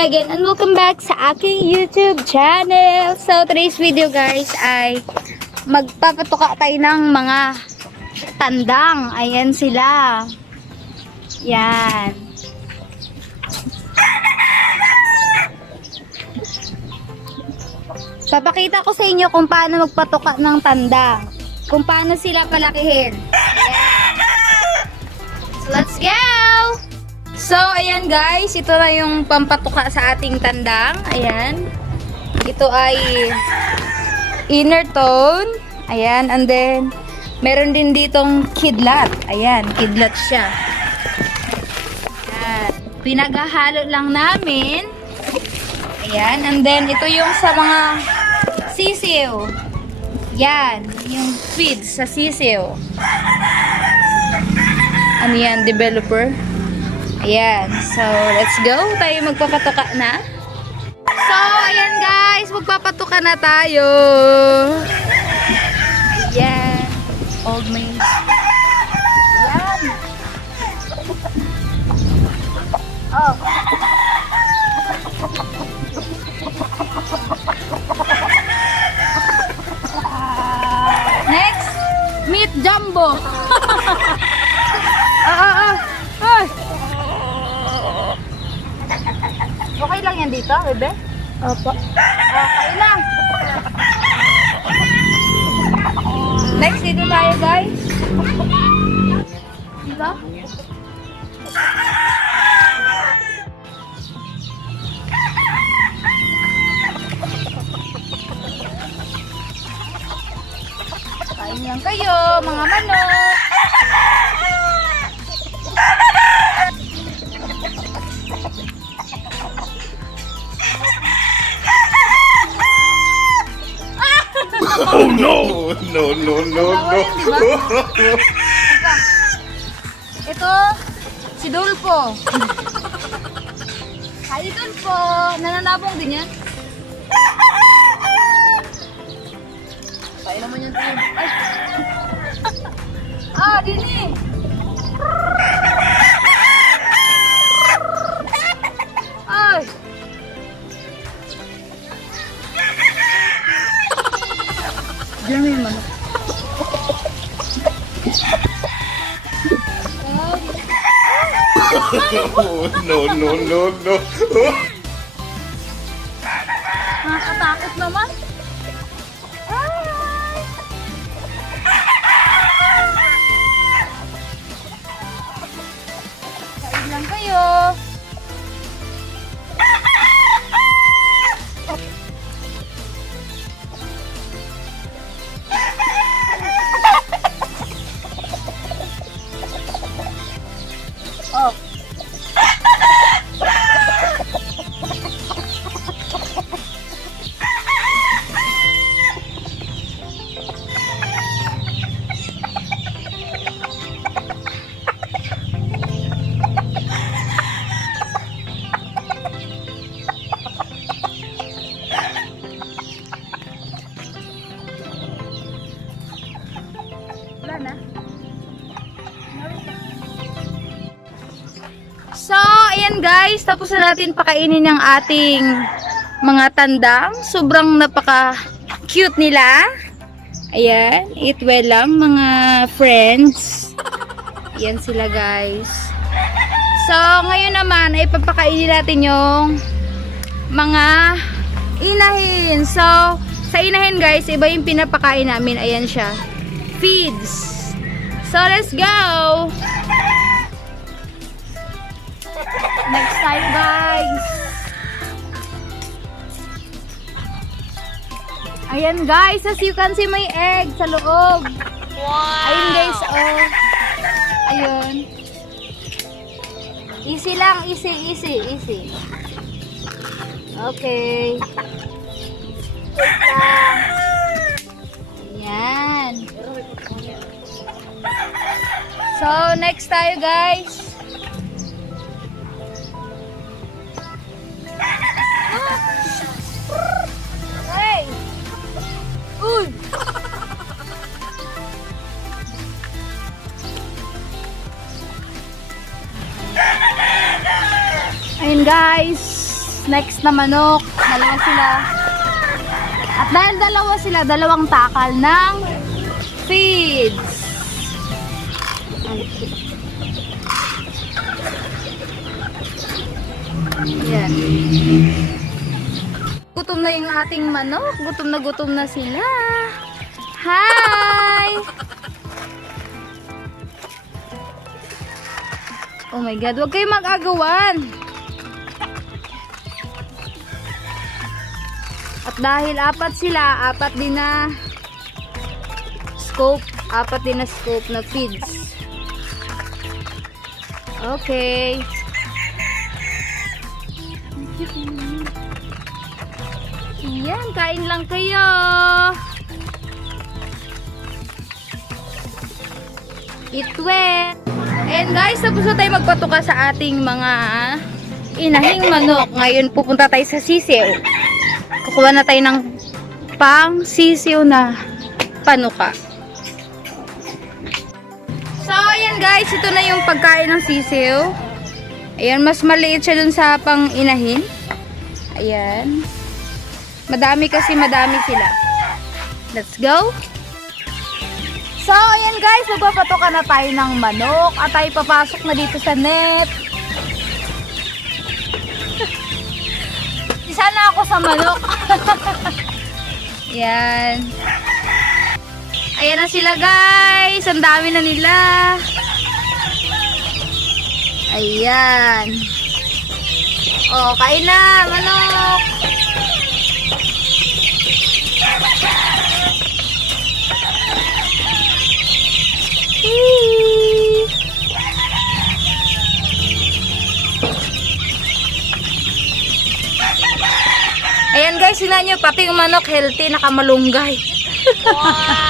Kimmy again and welcome back sa aking YouTube channel. So today's video guys ay magpapatuka tayo ng mga tandang. Ayan sila. Yan. Papakita ko sa inyo kung paano magpatuka ng tanda. Kung paano sila palakihin. Ayan. So let's go! So, ayan guys, ito na yung pampatuka sa ating tandang. Ayan. Ito ay inner tone. Ayan, and then meron din ditong kidlat. Ayan, kidlat siya. Ayan. Pinaghahalo lang namin. Ayan, and then ito yung sa mga sisiw. Yan, yung feeds sa sisiw. Ano yan, developer? Ayan, so let's go. Tayo magpapatuka na. So, ayan guys, magpapatuka na tayo. Ayan, old maize. Ayan. Oh. Next, meat jumbo. Okay lang yan dito, bebe? Opo. Okay lang. Next, dito tayo guys. Diba? Kain yan kayo, mga manok. Oh no! No, no, no, no. Ito, si Dulpo. Hi, Dulpo. Nananabong din yan. Kaya naman yan tayo. Ay! Dini! Ay! Diyan mo yung manok. No, no, no, no. Nakakatakot naman. Ay! Kain lang kayo. Oh. Wala na. So, ayan guys, tapos na natin pakainin ng ating mga tandang. Sobrang napaka-cute nila. Ayan, eat well lang mga friends. Ayan sila guys. So, ngayon naman ay papakainin natin yung mga inahin. So, sa inahin guys, iba yung pinapakain namin. Ayan siya. Feeds. So, let's go! Next tayo guys. Ayan guys, as you can see may egg sa loob. Wow! Ayun guys, oh. Ayun. Easy lang, easy, easy, easy. Okay. Ayan. So, next tayo guys. Hey! Uy! Ayun guys. next na manok. Dalawa sila. At dahil dalawa sila, dalawang takal ng feeds. Yan. Gutom na yung ating manok. Gutom na sila. Hi! Oh my God, huwag kayong mag-agawan. At dahil apat sila, apat din na scope na feeds. Okay. Yan, kain lang kayo. Eat well. Ayan guys, tapos na tayo magpatuka sa ating mga inahing manok. Ngayon pupunta tayo sa sisiw. Kukuha na tayo ng pang sisiw na panuka. So ayan guys, ito na yung pagkain ng sisiw. Ayan, mas maliit siya dun sa pang inahin. Ayan. Madami sila. Let's go. So, ayan guys, magpapatoka na tayo ng manok at tayo papasok na dito sa net. Isa na ako sa manok. Ayan. Ayan na sila guys. Ang dami na nila. Ayan. Oh, kain na, manok. Ayan guys, sila nyo, pati yung manok healthy, nakamalunggay. Wow!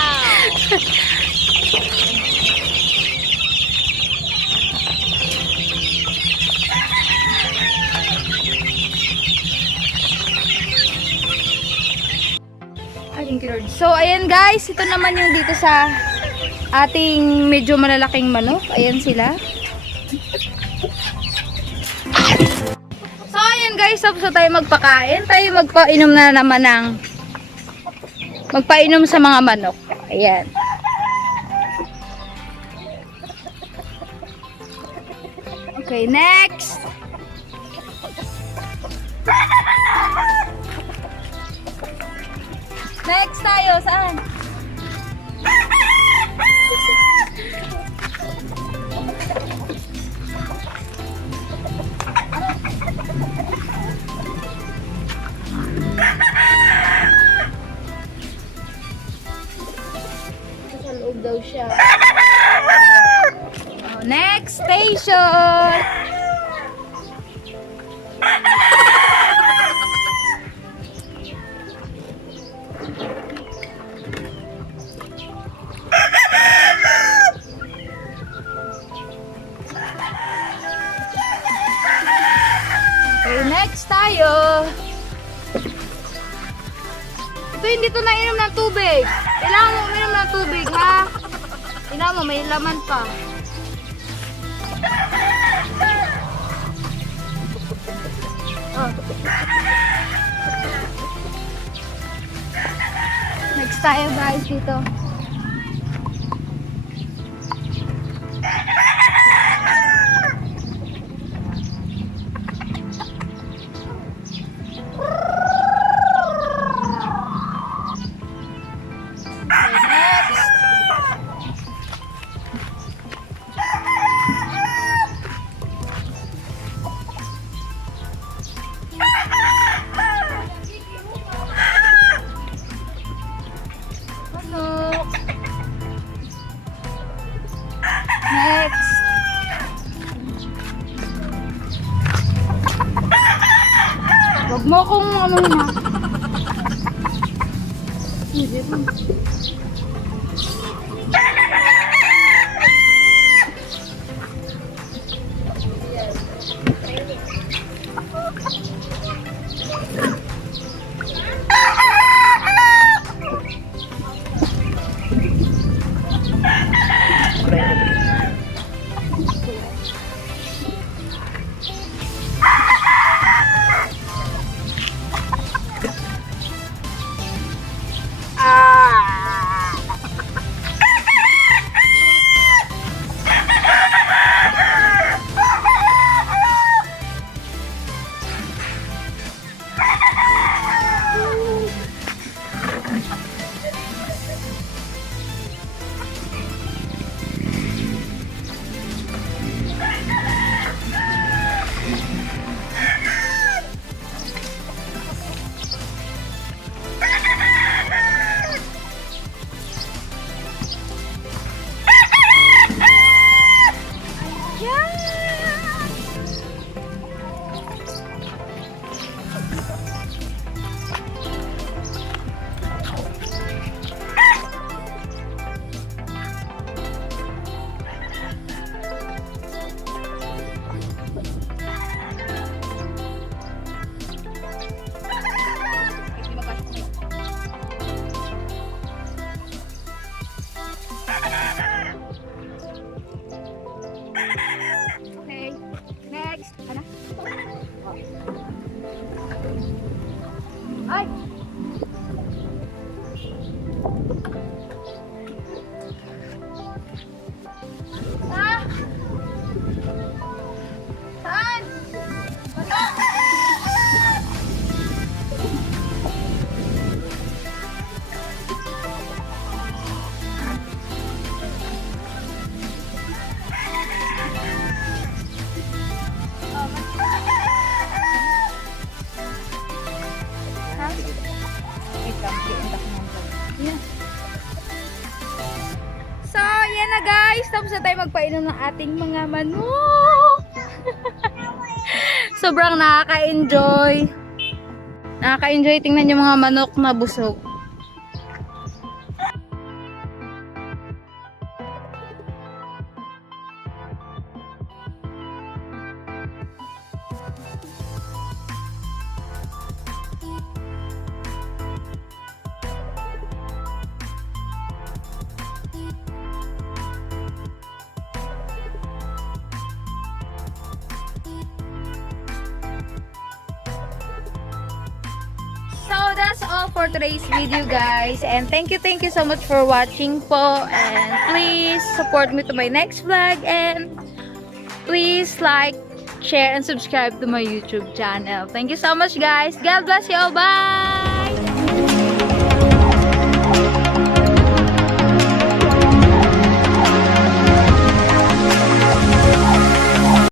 So, ayan guys, ito naman yung dito sa ating medyo malalaking manok. Ayan sila. So, ayan guys, tapos na tayo magpakain. Tayo magpainom na naman ng magpainom sa mga manok. Ayan. Okay, next. Next tayo, saan? Sa loob daw siya. Oh, next station! Okay, next tayo. Ito, hindi to nainom ng tubig. Kailangan mo uminom ng tubig, ha? Tingnan mo, may laman pa. Oh. Next tayo guys dito. Next. Wag mo akong ano na. Hindi ba? na guys, tapos na tayo magpainom ng ating mga manok. Sobrang nakaka-enjoy. Nakaka-enjoy tingnan yung mga manok na busog. So that's all for today's video guys, and thank you so much for watching po, and please support me to my next vlog, and please like, share, and subscribe to my YouTube channel. Thank you so much guys. God bless you all. Bye!